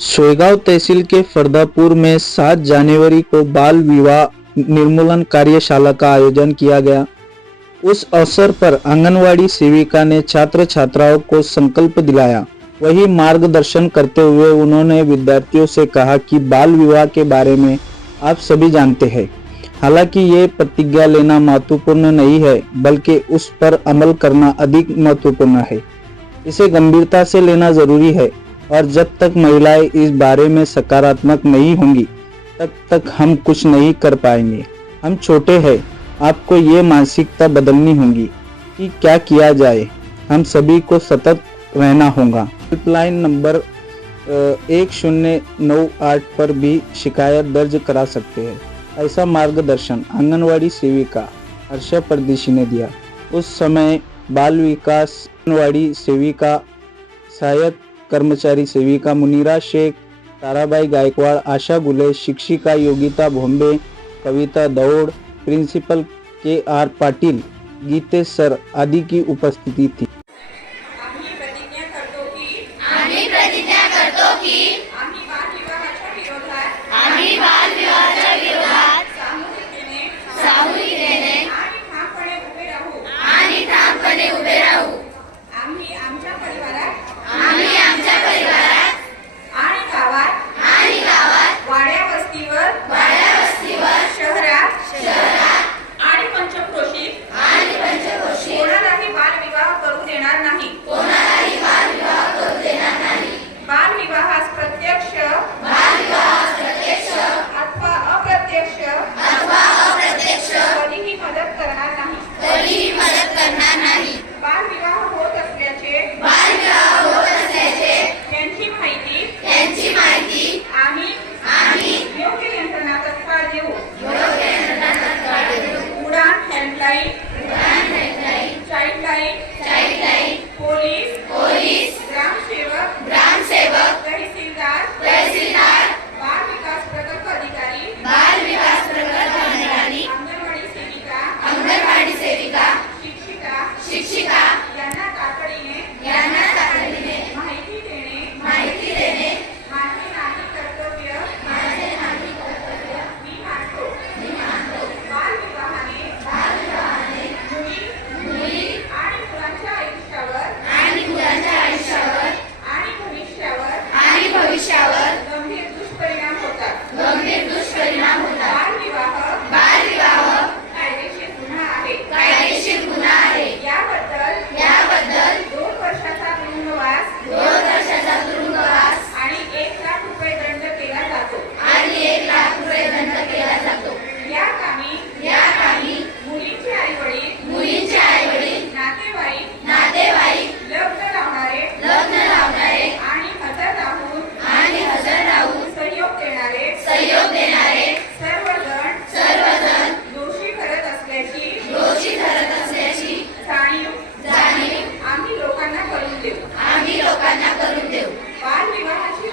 सोयगांव तहसील के फरदापुर में 7 जनवरी को बाल विवाह निर्मूलन कार्यशाला का आयोजन किया गया। उस अवसर पर आंगनवाड़ी सेविका ने छात्र छात्राओं को संकल्प दिलाया। वही मार्गदर्शन करते हुए उन्होंने विद्यार्थियों से कहा कि बाल विवाह के बारे में आप सभी जानते हैं। हालांकि ये प्रतिज्ञा लेना महत्वपूर्ण नहीं है, बल्कि उस पर अमल करना अधिक महत्वपूर्ण है। इसे गंभीरता से लेना जरूरी है और जब तक महिलाएं इस बारे में सकारात्मक नहीं होंगी तब तक हम कुछ नहीं कर पाएंगे। हम छोटे हैं, आपको ये मानसिकता बदलनी होगी कि क्या किया जाए। हम सभी को सतर्क रहना होगा। हेल्पलाइन नंबर 1098 पर भी शिकायत दर्ज करा सकते हैं। ऐसा मार्गदर्शन आंगनवाड़ी सेविका हर्षा परदेशी ने दिया। उस समय बाल विकास आंगनवाड़ी सेविका, सहायक कर्मचारी सेविका मुनीरा शेख, ताराबाई गायकवाड़, आशा गुले, शिक्षिका Yogita Bhombe, Kavita Daud, principal KR Patil, Geetesh sir आदि की उपस्थिति थी। आम्ही प्रतिज्ञा करतो की आम्ही आम्ही बाल विवाहाच्या विरोधात सामूहिकतेने आणि ठामपणे उभे राहू। आम्ही आमच्या परिवारात आणि गावात वाड्या वस्तीवर शहरात आणि पंचक्रोशीत कोणालाही बालविवाह करू देणार नाही। बालविवाहास प्रत्यक्ष अथवा अप्रत्यक्ष कधीही मदत करणार नाही। बालविवाह होत असल्याचे त्यांची माहिती आम्ही योग्य यंत्रणा तत्काळ देऊ। उडान हेल्पलाईन, चाइल्डलाईन, पोलीस, ग्रामसेवक, तहसीलदार, बाल विकास प्रकल्प अधिकारी, अंगणवाडी सेविका, शिक्षिका यांना तातडीने माहिती देणे माझे नाही कर्तव्य मी मानतो। बालविवाहाने मुली आणि मुलांच्या आयुष्यावर आणि भविष्यावर गंभीर दुष्परिणाम होतात। बालविवाह कायदेशीर गुन्हा आहे। याबद्दल 2 वर्षाचा तुरुंगवास आणि 1 लाख रुपये दंड केला जातो। या कामी मुलींचे आईवडील, नातेवाईक, लग्न लावणारे आणि हजर राहून सहयोग देणारे सर्वजण दोषी ठरत असल्याची जाणीव आम्ही लोकांना करून देऊ। बालविवाहाची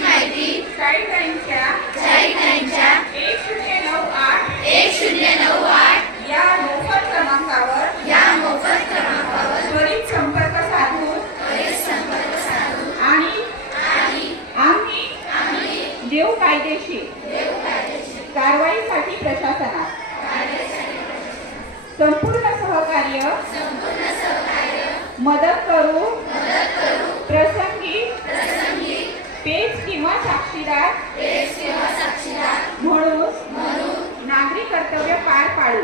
माहिती चाइल्डलाईनच्या 1098 या मोफत क्रमांकावर त्वरित संपर्क साधून आणि आम्ही देऊ कायदेशीर कारवाईसाठी प्रशासनास संपूर्ण सहकार्य मदत करू। प्रसंगी पेच किंवा साक्षीदार म्हणून नागरी कर्तव्य पार पाडू।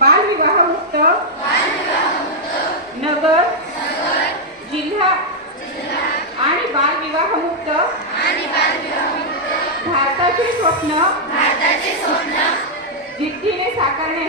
बालविवाहमुक्त नगर, जिल्हा आणि बालविवाहमुक्त भारताचे स्वप्न जिद्दीने साकारण्यासाठी